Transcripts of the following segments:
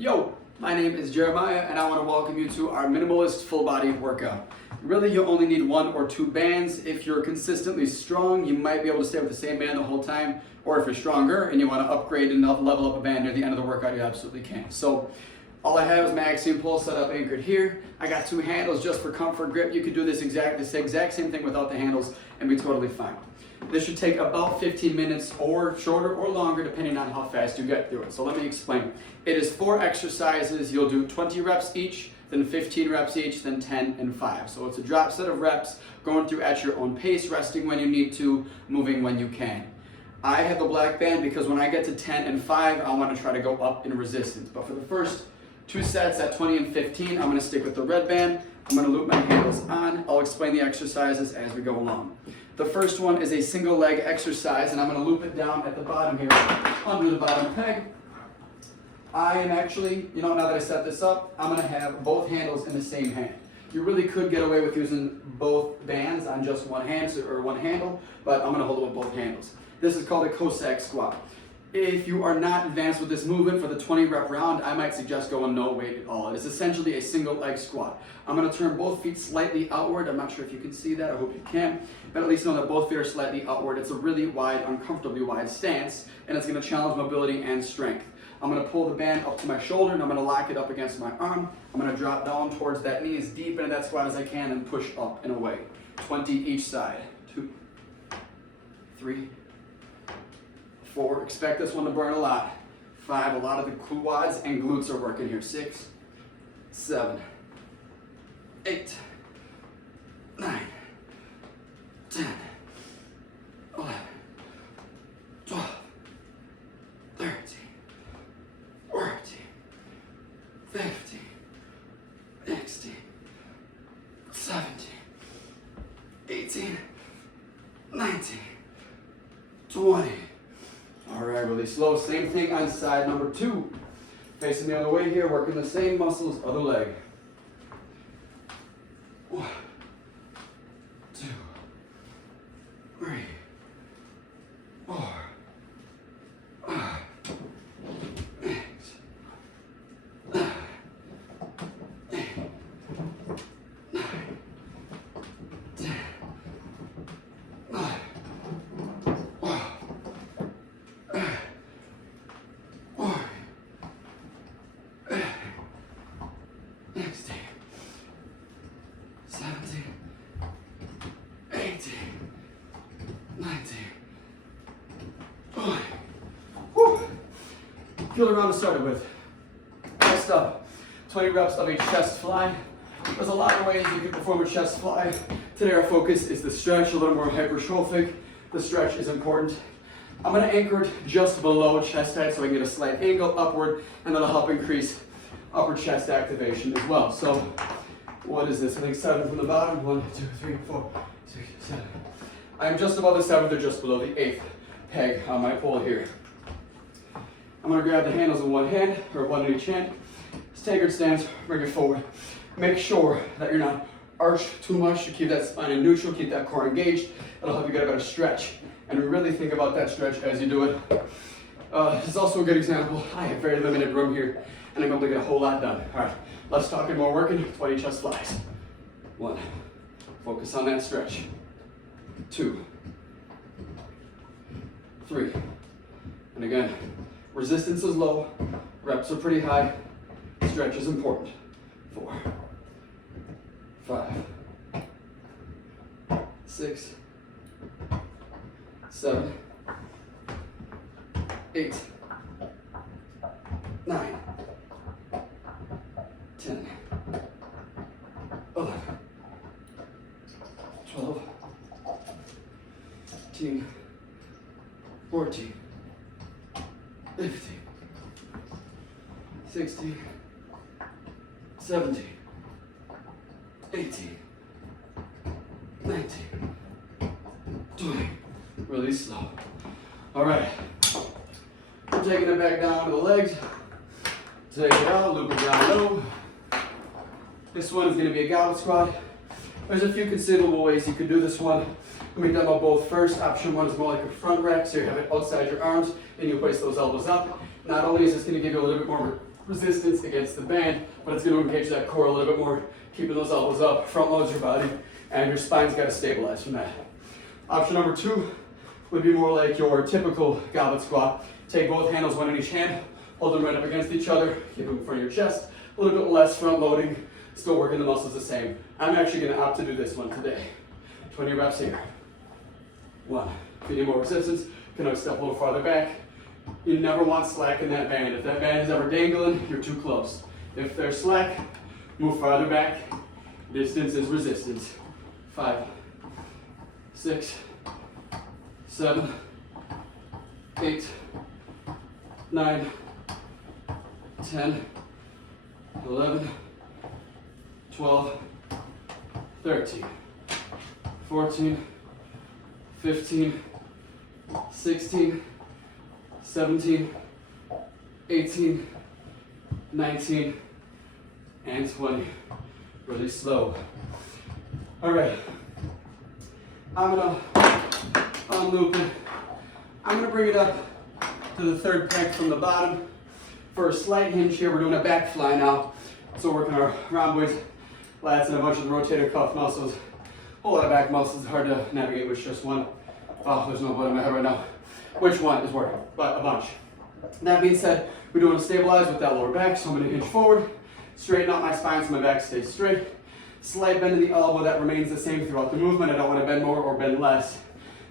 Yo, my name is Jeremiah and I want to welcome you to our minimalist full body workout. Really, you only need 1 or 2 bands. If you're consistently strong, you might be able to stay with the same band the whole time. Or if you're stronger and you want to upgrade and level up a band near the end of the workout, you absolutely can. So all I have is my Axiumpole set up anchored here. I got 2 handles just for comfort grip. You could do this exact same thing without the handles and be totally fine. This should take about 15 minutes or shorter or longer depending on how fast you get through it. So let me explain. It is 4 exercises. You'll do 20 reps each, then 15 reps each, then 10 and 5. So it's a drop set of reps, going through at your own pace, resting when you need to, moving when you can. I have the black band because when I get to 10 and 5, I want to try to go up in resistance. But for the first 2 sets at 20 and 15, I'm going to stick with the red band. I'm going to loop my handles on. I'll explain the exercises as we go along. The first one is a single leg exercise, and I'm going to loop it down at the bottom here, under the bottom peg. I am actually, now that I set this up, I'm going to have both handles in the same hand. You really could get away with using both bands on just one hand or one handle, but I'm going to hold it with both handles. This is called a Cossack squat. If you are not advanced with this movement for the 20 rep round, I might suggest going no weight at all. It is essentially a single leg squat. I'm going to turn both feet slightly outward. I'm not sure if you can see that. I hope you can. But at least know that both feet are slightly outward. It's a really wide, uncomfortably wide stance, and it's going to challenge mobility and strength. I'm going to pull the band up to my shoulder, and I'm going to lock it up against my arm. I'm going to drop down towards that knee as deep into that squat as I can and push up and away. 20 each side. 2, 3, 4, expect this one to burn a lot. 5, a lot of the quads and glutes are working here. 6, 7, 8, 9, 10, 11, 12, 13, 14, 15, 16, 17, 18, 19, 20. All right, really slow. Same thing on side number 2. Facing the other way here, working the same muscles, other leg. 1, 2, 3, 4, 5, 6, 7, 8, 9, 10, 11, 16, 17, 18, 19, 20. Woo. Feel the round to start it with. Next up, 20 reps of a chest fly. There's a lot of ways you can perform a chest fly. Today our focus is the stretch, a little more hypertrophic. The stretch is important. I'm going to anchor it just below chest height so I can get a slight angle upward, and that'll help increase upper chest activation as well. So what is this? I think 7 from the bottom. 1, 2, 3, 4, 6, 7. I'm just above the 7th or just below the 8th peg on my pole here. I'm going to grab the handles in one hand, or one in each hand. Staggered stance, bring it forward. Make sure that you're not arched too much to keep that spine in neutral, keep that core engaged. That'll help you get a better stretch. And really think about that stretch as you do it. This is also a good example. I have very limited room here, and I'm able to get a whole lot done. All right, let's talk and more working. 20 chest flies. 1, focus on that stretch. 2, 3, and again, resistance is low, reps are pretty high, stretch is important. 4, 5, 6, 7, 8, 9, 10, 11, 12, 13, 14, 15, 16, 17, 18, 19, 20. Really slow. All right. We're taking it back down to the legs. Take it out, loop it down low. This one is going to be a goblet squat. There's a few conceivable ways you could do this one. Let me demo both first. Option 1 is more like a front rack, so you have it outside your arms, and you place those elbows up. Not only is this going to give you a little bit more resistance against the band, but it's going to engage that core a little bit more, keeping those elbows up, front loads your body, and your spine's got to stabilize from that. Option number 2 would be more like your typical goblet squat. Take both handles, one in each hand, hold them right up against each other, keep them in front of your chest, a little bit less front loading, still working the muscles the same. I'm actually going to opt to do this one today. 20 reps here. 1. If you need more resistance, you can always step a little farther back. You never want slack in that band. If that band is ever dangling, you're too close. If there's slack, move farther back. Distance is resistance. 5, 6, 7, 8, 9, 10, 11, 12, 13, 14, 15, 16, 17, 18, 19, and 20. Really slow. All right. I'm gonna unloop it. I'm gonna bring it up to the third peg from the bottom. For a slight hinge here, we're doing a back fly now. So working our rhomboids, lats, and a bunch of the rotator cuff muscles. A whole lot of back muscles, hard to navigate with just one. Oh, there's no blood in my head right now. Which one is working? But a bunch. That being said, we do want to stabilize with that lower back, so I'm going to hinge forward, straighten out my spine so my back stays straight. Slight bend in the elbow, that remains the same throughout the movement. I don't want to bend more or bend less.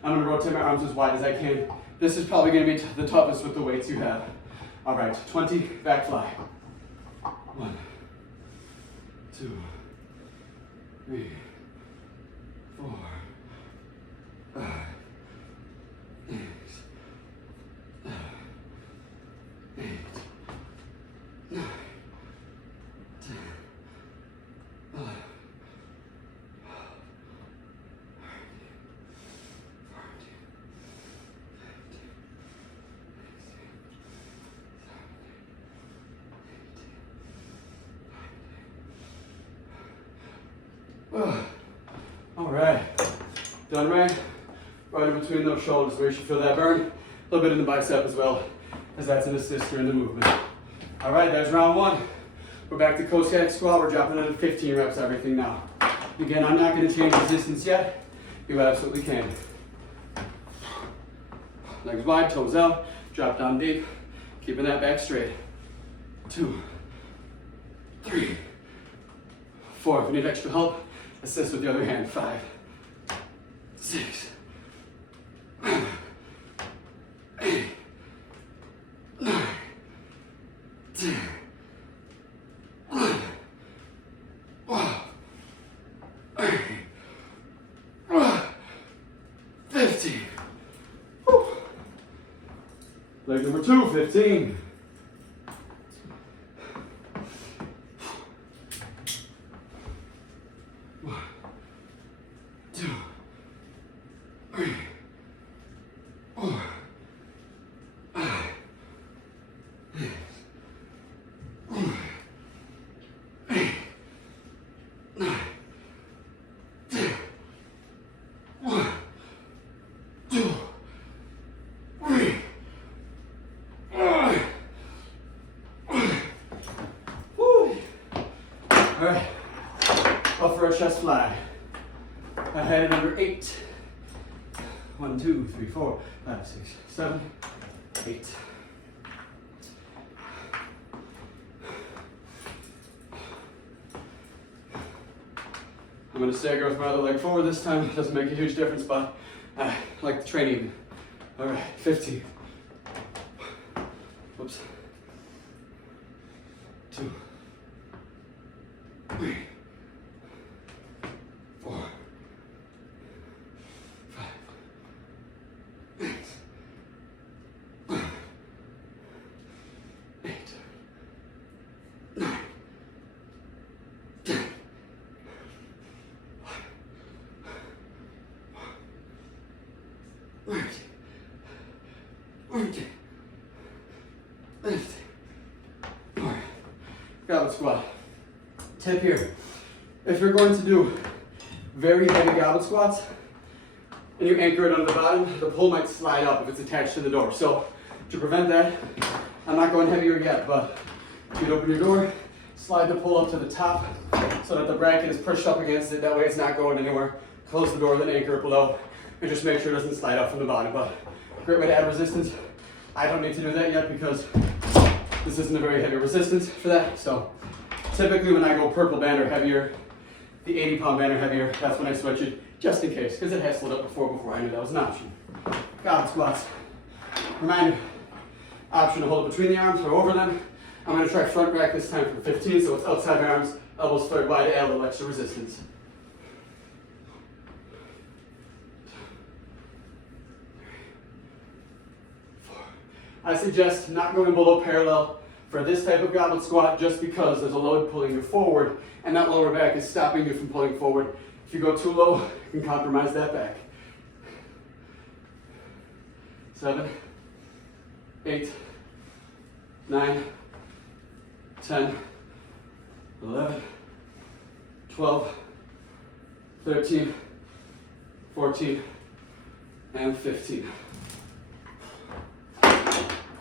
I'm going to rotate my arms as wide as I can. This is probably going to be the toughest with the weights you have. All right, 20, back fly. 1, 2, 3, 4, 5, 6, 8, 9, 10, 11, 12, all right, done right in between those shoulders where you should feel that burn. A little bit in the bicep as well, as that's an assister in the movement. All right, that's round 1. We're back to Cossack squat. We're dropping into 15 reps, everything now. Again, I'm not gonna change resistance yet. You absolutely can. Legs wide, toes out, drop down deep, keeping that back straight. 2, 3, 4. If you need extra help, assist with the other hand. 5, 6, 8, 9, 10, 11, 12, 15. Woo. Leg number 2, 15. All right, up for a chest fly. Ahead at number 8. 1, 2, 3, 4, 5, 6, 7, 8. I'm going to stagger with my other leg forward this time. It doesn't make a huge difference, but I like to train even. All right, 15. Whoops. 2, 3, 4, 5, 6, 8, 9, 10. 50. All right, goblet squat. Tip here, if you're going to do very heavy goblet squats and you anchor it under the bottom, the pole might slide up if it's attached to the door. So to prevent that, I'm not going heavier yet, but You'd open your door, slide the pole up to the top so that the bracket is pushed up against it. That way it's not going anywhere. Close the door, then anchor it below, and just make sure it doesn't slide up from the bottom. But great way to add resistance. I don't need to do that yet because this isn't a very heavy resistance for that. So typically when I go purple band or heavier, the 80-pound band or heavier, that's when I switch it, just in case, because it has slid up before I knew that was an option. Goblet squats. Reminder, option to hold it between the arms or over them. I'm going to try front rack this time for 15, so it's outside my arms, elbows flared wide to add a little extra resistance. I suggest not going below parallel for this type of goblet squat just because there's a load pulling you forward and that lower back is stopping you from pulling forward. If you go too low, you can compromise that back. 7, 8, 9, 10, 11, 12, 13, 14, and 15.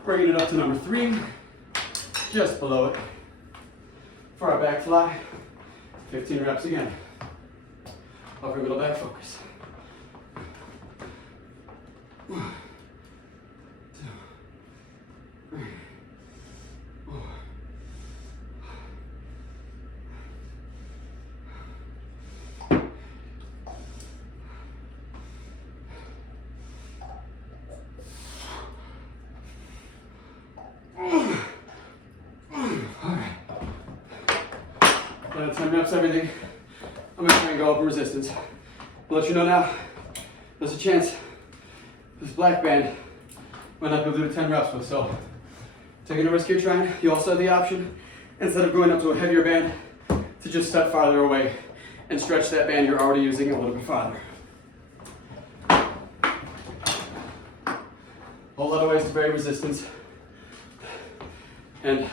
Bringing it up to number 3, just below it. For our back fly, 15 reps again. Upper middle back focus. 1, 2, 3, 4. Alright. 10 reps, everything. I'm going to try and go up in resistance. I'll let you know now, there's a chance this black band might not be able to do 10 reps with, so taking a risk here trying. You also have the option, instead of going up to a heavier band, to just step farther away and stretch that band you're already using a little bit farther. A whole lot of ways to vary resistance. And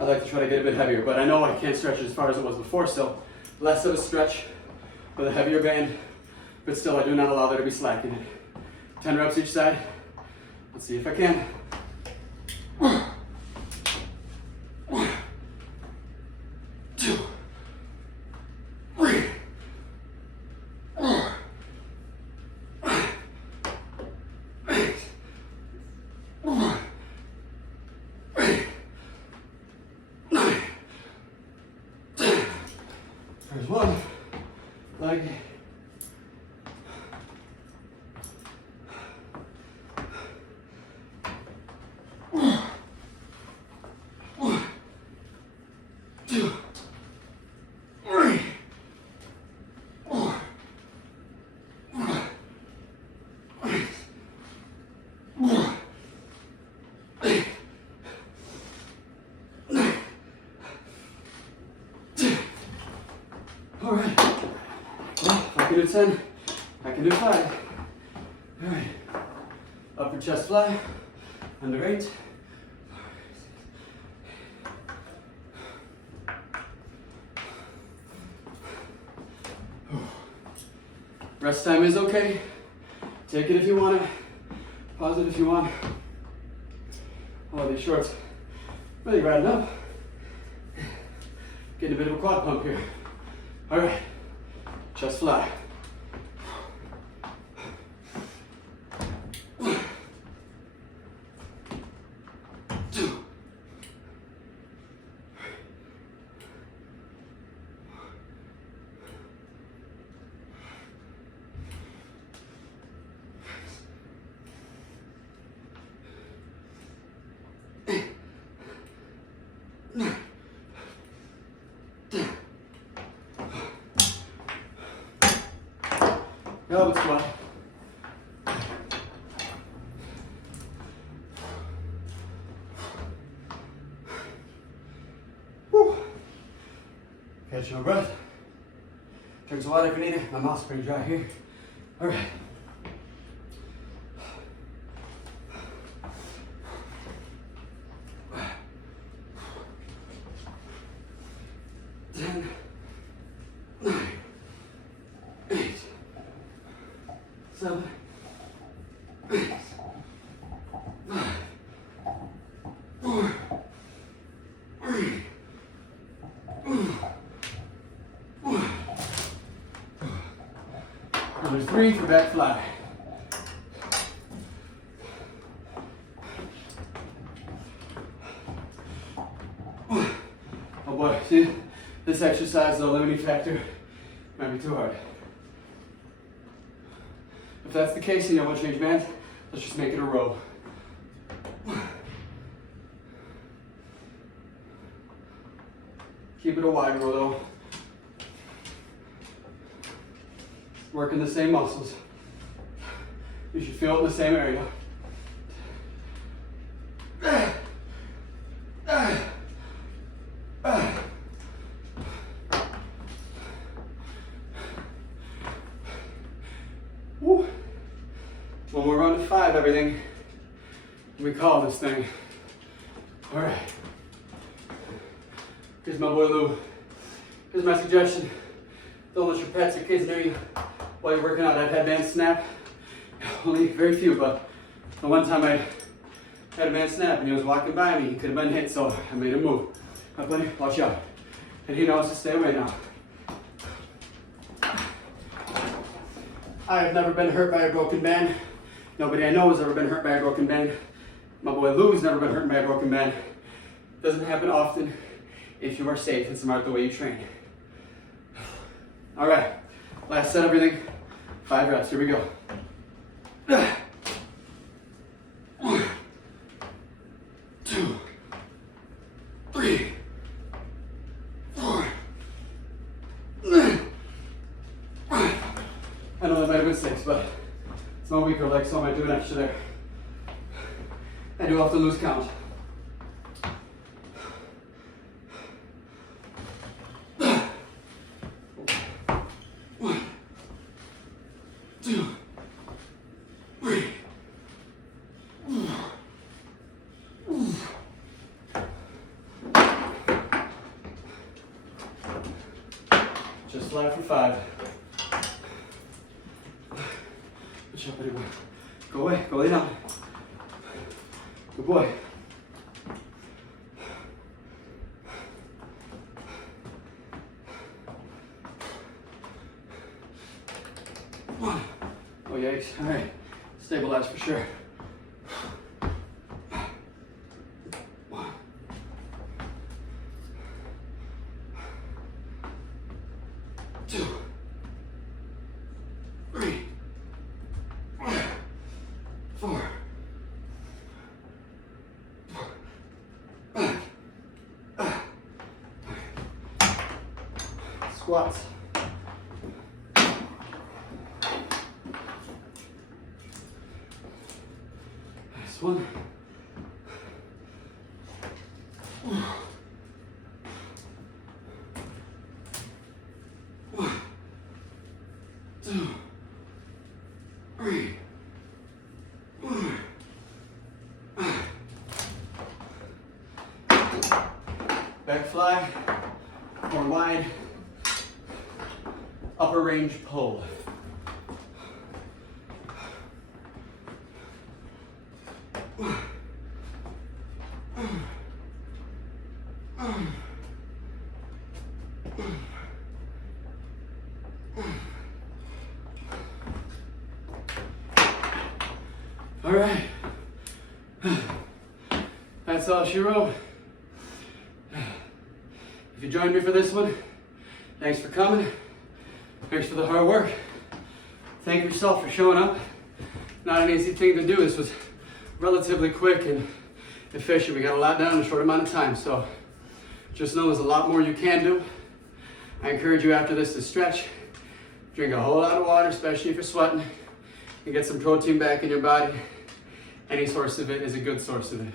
I like to try to get a bit heavier, but I know I can't stretch it as far as it was before, so less of a stretch with a heavier band, but still I do not allow there to be slack in it. 10 reps each side. Let's see if I can. 1, 2, 3, 4, 5, 8, 1, 8, 9, 10. There's one leg. All right. Well, if I can do 10, I can do 5. All right. Upper chest fly, under 8. Rest time is okay. Take it if you want it. Pause it if you want. Oh, these shorts really riding up. Getting a bit of a quad pump here. All right, chest fly. Goblet squat. Whew. Catch your breath. Drink some water if you need it. My mouth's pretty dry here. All right. Another 3 for back fly. Oh boy, see, this exercise, the limiting factor, might be too hard. If that's the case and you don't want to change bands, let's just make it a row. Keep it a wide row though. Working the same muscles. You should feel it in the same area. Woo. One more round of 5, everything. We call this thing. All right. Here's my boy Lou. Here's my suggestion. Don't let your pets or kids near you while you're working out. I've had bands snap. Only very few, but the one time I had a man snap and he was walking by me, he could have been hit, so I made him move. My buddy, watch out. And he knows to stay away now. I have never been hurt by a broken band. Nobody I know has ever been hurt by a broken band. My boy Lou's never been hurt by a broken band. Doesn't happen often if you are safe and smart the way you train. All right, last set, everything. 5 reps, here we go. 1, 2, 3, 4. I know that might have been 6, but it's my weaker leg, so I might do an extra there. I do often lose count. 1, 2, 3. Just flat for 5. Push up, anyone. Go away, go lay down. Good boy. One. Oh yikes, all right. Stabilize for sure. 1. 2. 3. 4. 5. Squats. Nice one. 1, 2, 3. 4. Back fly, more wide, upper range pull. All right, that's all she wrote. If you joined me for this one, thanks for coming. Thanks for the hard work. Thank yourself for showing up. Not an easy thing to do. This was relatively quick and efficient. We got a lot done in a short amount of time, so just know there's a lot more you can do. I encourage you after this to stretch, drink a whole lot of water, especially if you're sweating, and get some protein back in your body. Any source of it is a good source of it.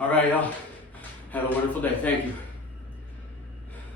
All right, y'all. Have a wonderful day. Thank you.